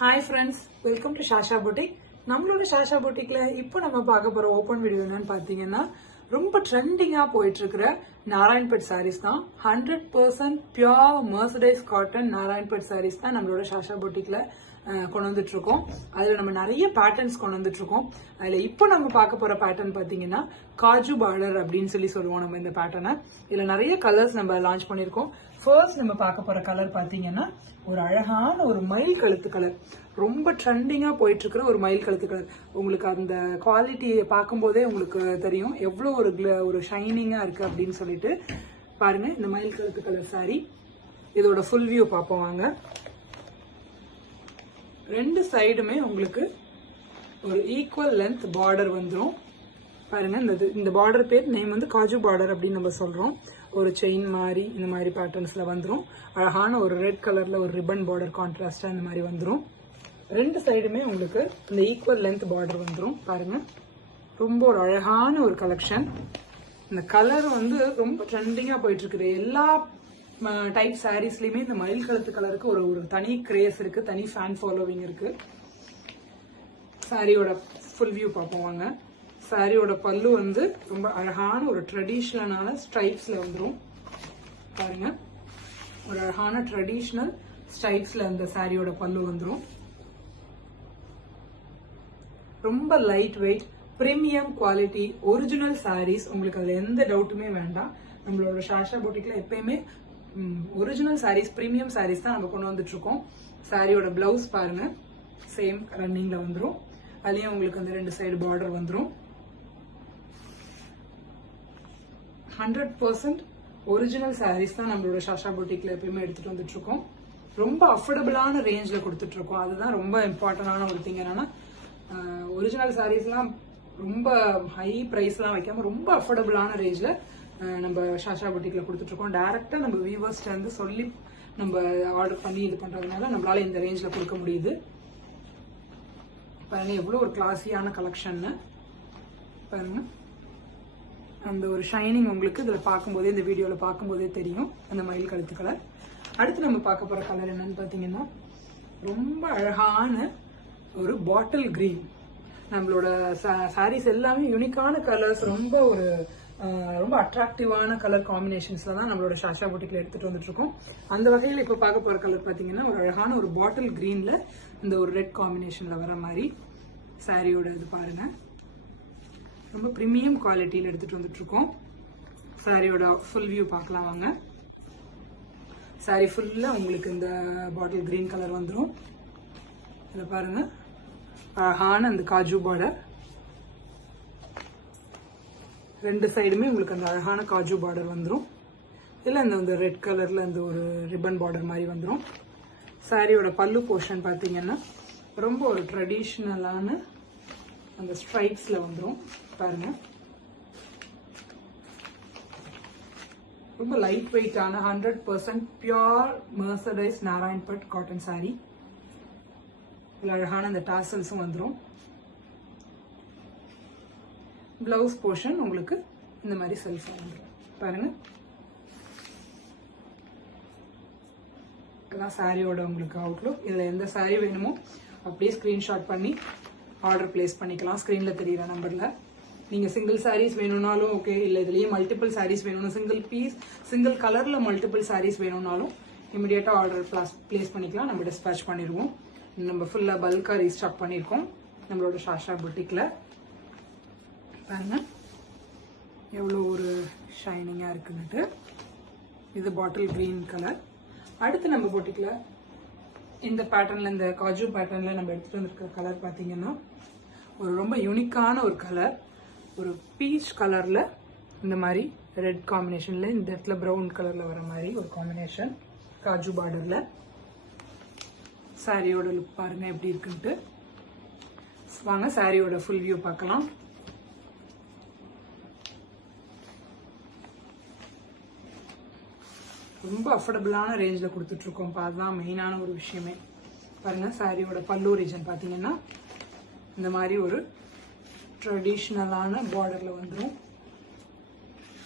Hi friends, welcome to Shasha boutique. நம்மளோட ஷாஷா புட்டிக்ல இப்போ நம்ம பார்க்க போற ஓப்பன் வீடியோ என்னன்னு பாத்தீங்கன்னா, ரொம்ப ட்ரெண்டிங்கா போயிட்டு இருக்கிற நாராயண்பேட் சாரீஸ் தான். 100% பியூர் மர்சடைஸ் காட்டன் நாராயண்பேட் சாரீஸ் தான் நம்மளோட ஷாஷா புட்டிக்ல கொண்டு வந்துட்டு இருக்கோம். அதுல நம்ம நிறைய பேட்டர்ன்ஸ் கொண்டு வந்துட்டு இருக்கோம். அதுல இப்போ நம்ம பார்க்க போற பேட்டர்ன் பாத்தீங்கன்னா காஜு பார்டர் அப்படின்னு சொல்லுவோம் நம்ம இந்த பேட்டர்னை. இதுல நிறைய கலர்ஸ் நம்ம லான்ச் பண்ணிருக்கோம். ஃபர்ஸ்ட் நம்ம பார்க்க போற கலர் பாத்தீங்கன்னா ஒரு அழகான ஒரு மயில் கழுத்து கலர். ரொம்ப ட்ரெண்டிங்கா போயிட்டு இருக்கிற ஒரு மயில் கழுத்து கலர். உங்களுக்கு அந்த குவாலிட்டியை பார்க்கும் போதே உங்களுக்கு தெரியும் எவ்வளவு ஒரு ஷைனிங்கா இருக்கு அப்படின்னு சொல்லிட்டு. பாருங்க, இந்த மயில் கழுத்து கலர் சாரி. இதோட ஃபுல் வியூ பார்ப்போம் வாங்க. ரெண்டு சைடுமே உங்களுக்கு ஒரு ஈக்குவல் லென்த் பார்டர் வந்துடும். பாருங்க, இந்த பார்டர் பேர் நேம் வந்து காஜு பார்டர் அப்படின்னு நம்ம சொல்றோம். ஒரு செயின் மாதிரி இந்த மாதிரி பேட்டர்ன்ஸ்ல வந்துடும். அழகான ஒரு ரெட் கலர்ல ஒரு ரிப்பன் பார்டர் கான்ட்ராஸ்டா இந்த மாதிரி வந்துடும். ரெண்டு சைடுமே உங்களுக்கு இந்த ஈக்குவல் லென்த் பார்டர் வந்துடும். பாருங்க, ரொம்ப ஒரு அழகான ஒரு கலெக்ஷன். இந்த கலர் வந்து ரொம்ப ட்ரெண்டிங்கா போயிட்டு இருக்குது. எல்லா டைப் சாரீஸ்லயுமே இந்த மயில் கழுத்து கலருக்கு ஒரு தனி கிரேஸ் இருக்கு, தனி ஃபேன் ஃபாலோவிங் இருக்கு. சாரியோட ஃபுல் வியூ பார்ப்போம் வாங்க. சாரியோட பல்லு வந்து ரொம்ப அழகான ஒரு ட்ரெடிஷ்னலான ஸ்ட்ரைப்ஸ்ல வந்துடும். பாருங்க, ஒரு அழகான ட்ரெடிஷ்னல் ஸ்ட்ரைப்ஸ்ல அந்த சாரியோட பல்லு வந்துடும். ரொம்ப light weight premium quality original sarees. உங்களுக்கு அதுல எந்த டவுட்டுமே வேண்டாம். நம்மளோட ஷாஷா புட்டிக்ல எப்பயுமே ஒரிஜினல் சாரீஸ், பிரீமியம் சாரீஸ் தான் நம்ம கொண்டு வந்துட்டு இருக்கோம். சாரியோட பிளவுஸ் பாருங்க, சேம் ரன்னிங்ல வந்துடும். அதுலயும் உங்களுக்கு அந்த ரெண்டு சைடு பார்டர் வந்துடும். 100% ஒரிஜினல் சாரீஸ் தான் நம்மளோட ஷாஷா புட்டிக்ல எப்பயுமே எடுத்துட்டு வந்துட்டு இருக்கோம். ரொம்ப அஃபோர்டபுளான ரேஞ்ச்ல கொடுத்துட்டு இருக்கோம். அதுதான் ரொம்ப இம்பார்ட்டன்டான ஒரு திங். என்னன்னா ஒரிஜினல் சாரீஸ்லாம் ரொம்ப ஹை பிரைஸ்லாம் வைக்காம ரொம்ப அஃபோர்டபுளான ரேஞ்ச்ல நம்ம ஷாஷா புட்டிக்ல கொடுத்துட்டு இருக்கோம். டைரக்டா நம்ம வியூவர்ஸ்ட இருந்து சொல்லி நம்ம ஆர்டர் பண்ணி இது பண்றதுனால நம்மளால இந்த ரேஞ்ச்ல கொடுக்க முடியுது. பாருங்க, எவ்வளவு ஒரு கிளாஸியான கலெக்ஷன். பாருங்க, அந்த ஒரு ஷைனிங் உங்களுக்கு இதுல பார்க்கும்போதே, இந்த வீடியோல பார்க்கும்போதே தெரியும் அந்த மயில் கழுத்து கலர். அடுத்து நம்ம பார்க்க போற கலர் என்னன்னு பாத்தீங்கன்னா ரொம்ப அழகான ஒரு பாட்டில் கிரீன். நம்மளோட சாரீஸ் எல்லாமே யூனிக்கான கலர்ஸ், ரொம்ப அட்ராக்டிவான கலர் காம்பினேஷன்ஸ்ல தான் நம்மளோட ஷாஷா புட்டிக்ல எடுத்துட்டு வந்துட்டு இருக்கோம். அந்த வகையில் இப்ப பார்க்க போற கலர் பாத்தீங்கன்னா ஒரு அழகான ஒரு பாட்டில் கிரீன்ல இந்த ஒரு ரெட் காம்பினேஷன்ல வர மாதிரி சாரியோட இது பாருங்க. ரொம்ப பிரீமியம் குவாலிட்டியில எடுத்துட்டு வந்துட்டு இருக்கோம். சாரியோட ஃபுல் வியூ பார்க்கலாம் வாங்க. சாரி ஃபுல்லா உங்களுக்கு இந்த பாட்டில் கிரீன் கலர் வந்துடும். இத பாருங்க, அழகான அந்த காஜு பார்டர். ரெண்டு சைடுமே உங்களுக்கு அந்த அழகான காஜு பார்டர் வந்துடும். இல்ல இந்த ரெட் கலர்ல அந்த ஒரு ரிப்பன் பார்டர் மாதிரி வந்துடும். சாரியோட பல்லு போர்ஷன் பாத்தீங்கன்னா ரொம்ப ஒரு ட்ரெடிஷ்னலான அந்த ஸ்ட்ரைப்ஸ்ல வந்துடும். பாருங்க, ரொம்ப லைட் வெயிட்டான 100% பியூர் மர்சடைஸ் நாராயண்பேட் காட்டன் சாரி. இதுல அழகான அந்த டாசல்ஸும் வந்துடும். பிளவுஸ் போர்ஷன் உங்களுக்கு இந்த மாதிரி செல்ஃபா வந்துடும். பாருங்க, இதெல்லாம் சாரியோட உங்களுக்கு அவுட்லுக். இதுல எந்த சாரி வேணுமோ அப்படியே ஸ்கிரீன்ஷாட் பண்ணி ஆர்டர் பிளேஸ் பண்ணிக்கலாம். ஸ்கிரீன்ல தெரியுற நம்பர்ல. நீங்க சிங்கிள் சாரீஸ் வேணும்னாலும் ஓகே, இல்ல இதுலயே மல்டிபிள் சாரீஸ் வேணும்னா, சிங்கிள் பீஸ் சிங்கிள் கலர்ல மல்டிபிள் சாரீஸ் வேணும்னாலும் இமிடியேட்டா ஆர்டர் பிளேஸ் பண்ணிக்கலாம். நம்ம டிஸ்பேச் பண்ணிடுவோம். நம்ம ஃபுல்லா பல்கா ரீஸ்டாக் பண்ணிருக்கோம் நம்மளோட ஷாஷா புட்டிக்ல. பாருங்க, எவ்வளோ ஒரு ஷைனிங்கா இருக்குன்னுட்டு. இது பாட்டில் கிரீன் கலர். அடுத்து நம்ம புட்டிக்ல இந்த பேட்டர்ன்ல, இந்த காஜு பேட்டர்ன்ல நம்ம எடுத்துட்டு வந்திருக்க கலர் பாத்தீங்கன்னா ஒரு ரொம்ப யூனிக்கான ஒரு கலர். ஒரு பீச் கலர்ல இந்த மாதிரி ரெட் காம்பினேஷன்ல, இந்த இடத்துல பிரவுன் கலர்ல வர மாதிரி ஒரு காம்பினேஷன் காஜு பார்டர்ல. சாரியோட லுக் பாருங்க எப்படி இருக்குன்ட்டு. வாங்க சாரியோட ஃபுல் வியூ பார்க்கலாம். ரொம்ப அஃபோர்டபுளான ரேஞ்ச்ல கொடுத்துட்டு இருக்கோம். அதுதான் மெயினான ஒரு விஷயமே. பாருங்க, சாரியோட பல்லு ரீஜன் பாத்தீங்கன்னா இந்த மாதிரி ஒரு ட்ரெடிஷ்னலான பார்டர்ல வந்துடும்.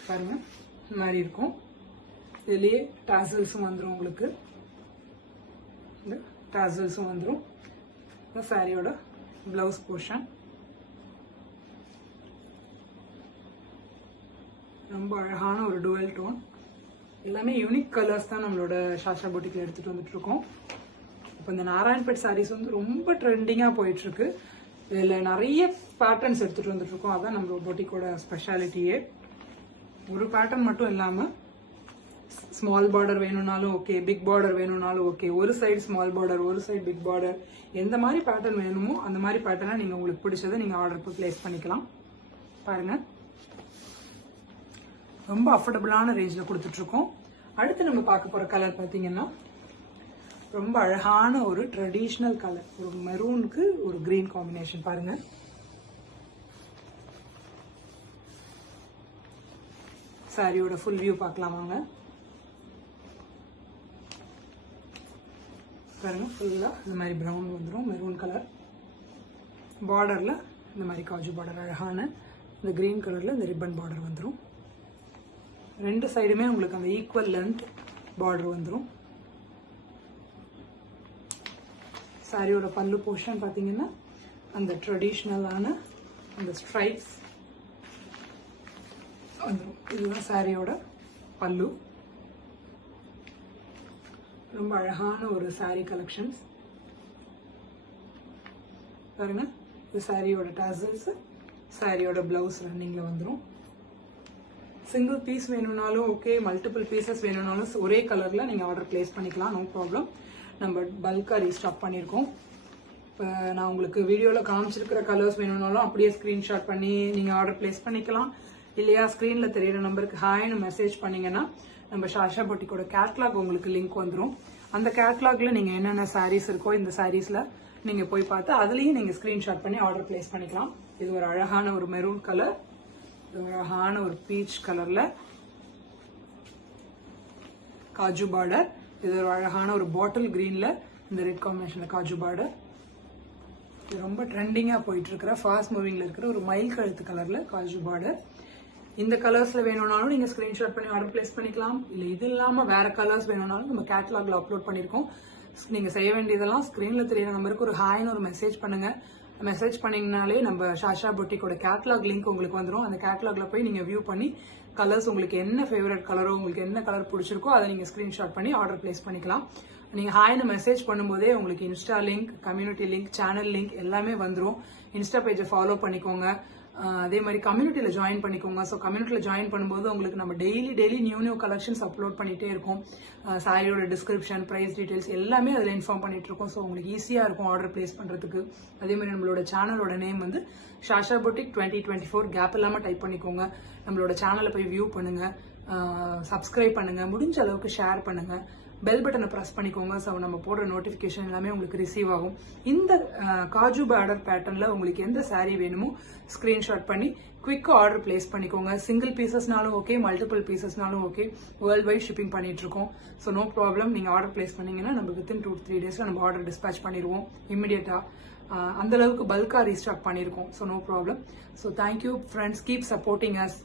பாருங்க, இந்த மாதிரி இருக்கும். இதுலயே டாசல்ஸும் வந்துடும் உங்களுக்கு. டாசல்ஸும் வந்துடும். இந்த சாரியோட பிளவுஸ் போர்ஷன். ரொம்ப அழகான ஒரு டுவல் டோன். எல்லாமே யூனிக் கலர்ஸ் தான் நம்மளோட சாஷா பொட்டிக்ல எடுத்துட்டு வந்துட்டு இருக்கோம். இப்போ இந்த நாராயண்பேட் சாரீஸ் வந்து ரொம்ப ட்ரெண்டிங்கா போயிட்டு இருக்கு. இதுல நிறைய பேட்டர்ன்ஸ் எடுத்துட்டு வந்துட்டு இருக்கோம். அதான் நம்மளோட பொட்டிக்கோட ஸ்பெஷாலிட்டியே. ஒரு பேட்டர்ன் மட்டும் இல்லாம ஸ்மால் பார்டர் வேணும்னாலும் ஓகே, பிக் பார்டர் வேணும்னாலும் ஓகே, ஒரு சைடு ஸ்மால் பார்டர் ஒரு சைடு பிக் பார்டர், எந்த மாதிரி பேட்டர்ன் வேணுமோ அந்த மாதிரி பேட்டர்னா நீங்க உங்களுக்கு பிடிச்சதை நீங்க ஆர்டர் பிளேஸ் பண்ணிக்கலாம். பாருங்க, ரொம்ப அஃபோர்டபுளான ரேஞ்சில் கொடுத்துட்டு இருக்கோம். அடுத்து நம்ம பார்க்க போற கலர் பார்த்தீங்கன்னா ரொம்ப அழகான ஒரு ட்ரெடிஷ்னல் கலர். ஒரு மெரூனுக்கு ஒரு கிரீன் காம்பினேஷன். பாருங்க, சாரியோட ஃபுல் வியூ பார்க்கலாமாங்க. பாருங்க, ஃபுல்லா இந்த மாதிரி ப்ரௌன் வந்துடும், மெரூன் கலர். பார்டர்ல இந்த மாதிரி காஜு பார்டர், அழகான இந்த கிரீன் கலர்ல இந்த ரிப்பன் பார்டர் வந்துடும். ரெண்டு சைடுமே உங்களுக்கு அந்த ஈக்குவல் லென்த் பார்டர் வந்துடும். சாரியோட பல்லு போர்ஷன் பார்த்தீங்கன்னா அந்த ட்ரெடிஷ்னலான அந்த ஸ்ட்ரைப்ஸ் வந்துடும். இதுதான் சாரியோட பல்லு. ரொம்ப அழகான ஒரு சாரி கலெக்ஷன்ஸ். பாருங்க, இது சாரியோட டாசல்ஸ், சாரியோட பிளவுஸ் ரன்னிங்ல வந்துடும். சிங்கிள் பீஸ் வேணும்னாலும் ஓகே, மல்டிபிள் பீசஸ் வேணும்னாலும் ஒரே கலர்ல நீங்க ஆர்டர் பிளேஸ் பண்ணிக்கலாம், நோ ப்ராப்ளம். நம்ம பல்கா ரீஸ்டாக் பண்ணியிருக்கோம். இப்போ நான் உங்களுக்கு வீடியோவில் காமிச்சிருக்கிற கலர்ஸ் வேணும்னாலும் அப்படியே ஸ்க்ரீன்ஷாட் பண்ணி நீங்கள் ஆர்டர் பிளேஸ் பண்ணிக்கலாம். இல்லையா, ஸ்க்ரீனில் தெரியிற நம்பருக்கு ஹாய்னு மெசேஜ் பண்ணீங்கன்னா நம்ம சாஷா பொட்டிக்கோட கேட்லாக் உங்களுக்கு லிங்க் வந்துடும். அந்த கேட்லாக்ல நீங்கள் என்னென்ன சாரீஸ் இருக்கோ இந்த சாரீஸில் நீங்கள் போய் பார்த்து அதுலேயும் நீங்கள் ஸ்க்ரீன்ஷாட் பண்ணி ஆர்டர் பிளேஸ் பண்ணிக்கலாம். இது ஒரு அழகான ஒரு மெரூன் கலர், இது ஒரு அழகான ஒரு பீச் கலரில் காஜு பார்டர். இது ஒரு அழகான ஒரு பாட்டில் கிரீன்ல இந்த ரெட் காம்பினேஷன்ல காஜு பார்டர். இது ரொம்ப ட்ரெண்டிங்கா போயிட்டு இருக்கிற ஃபாஸ்ட் மூவிங்ல இருக்கிற ஒரு மயில் கழுத்து கலர்ல காஜு பார்டர். இந்த கலர்ஸ்ல வேணும்னாலும் நீங்க ஸ்கிரீன்ஷாட் பண்ணி ஆர்டர் பிளேஸ் பண்ணிக்கலாம். இல்ல இது இல்லாம வேற கலர்ஸ் வேணும்னாலும் நம்ம கேட்டலாக்ல அப்லோட் பண்ணிருக்கோம். நீங்க செய்ய வேண்டியதெல்லாம் ஸ்கிரீன்ல தெரியுற நம்பருக்கு ஒரு ஹாய்னு ஒரு மெசேஜ் பண்ணுங்க. மெசேஜ் பண்ணீங்கனாலே நம்ம சாஷா பொட்டிக்கோட கேட்டலாக் லிங்க் உங்களுக்கு வந்துடும். அந்த கேட்டலாக்ல போய் நீங்க வியூ பண்ணி கலர்ஸ் உங்களுக்கு என்ன ஃபேவரட் கலரோ, உங்களுக்கு என்ன கலர் பிடிச்சிருக்கோ அதை நீங்க ஸ்கிரீன்ஷாட் பண்ணி ஆர்டர் பிளேஸ் பண்ணிக்கலாம். நீங்க ஹாய்னு மெசேஜ் பண்ணும்போதே உங்களுக்கு Insta link, community link, channel link எல்லாமே வந்துடும். இன்ஸ்டா பேஜை ஃபாலோ பண்ணிக்கோங்க. அதே மாதிரி கம்யூனிட்டியில ஜாயின் பண்ணிக்கோங்க. ஸோ கம்யூனிட்டியில ஜாயின் பண்ணும்போது உங்களுக்கு நம்ம டெய்லி நியூ கலெக்ஷன்ஸ் அப்லோட் பண்ணிட்டே இருக்கோம். சாரியோட டிஸ்கிரிப்ஷன், பிரைஸ் டீடைல்ஸ் எல்லாமே அதில் இன்ஃபார்ம் பண்ணிட்டு இருக்கோம். ஸோ உங்களுக்கு ஈஸியாக இருக்கும் ஆர்டர் பிளேஸ் பண்ணுறதுக்கு. அதே மாதிரி நம்மளோட சேனலோட நேம் வந்து சாஷா பொட்டிக் 2024. கேப் இல்லாமல் டைப் பண்ணிக்கோங்க. நம்மளோட சேனலை போய் வியூ பண்ணுங்க, சப்ஸ்கிரைப் பண்ணுங்க, முடிஞ்ச அளவுக்கு ஷேர் பண்ணுங்க, பெல் பட்டனை ப்ரெஸ் பண்ணிக்கோங்க. ஸோ நம்ம போடுற நோட்டிஃபிகேஷன் எல்லாமே உங்களுக்கு ரிசீவ் ஆகும். இந்த காஜு பார்டர் பேட்டர்ன்ல உங்களுக்கு எந்த சாரீ வேணுமோ ஸ்கிரீன்ஷாட் பண்ணி குவிக் ஆர்டர் பிளேஸ் பண்ணிக்கோங்க. சிங்கிள் பீசஸ்னாலும் ஓகே, மல்டிபிள் பீசஸ்னாலும் ஓகே, வேர்ல்ட் வைட் ஷிப்பிங் பண்ணிட்டு இருக்கோம். So no problem. நீங்க ஆர்டர் பிளேஸ் பண்ணீங்கன்னா நம்ம வித்தின் 2-3 டேஸ்ல நம்ம ஆர்டர் டிஸ்பேச் பண்ணிடுவோம் இமிடியேட்டா. அந்த அளவுக்கு பல்கா ரீஸ்டாக் பண்ணியிருக்கோம். So no problem. So thank you friends, keep supporting as.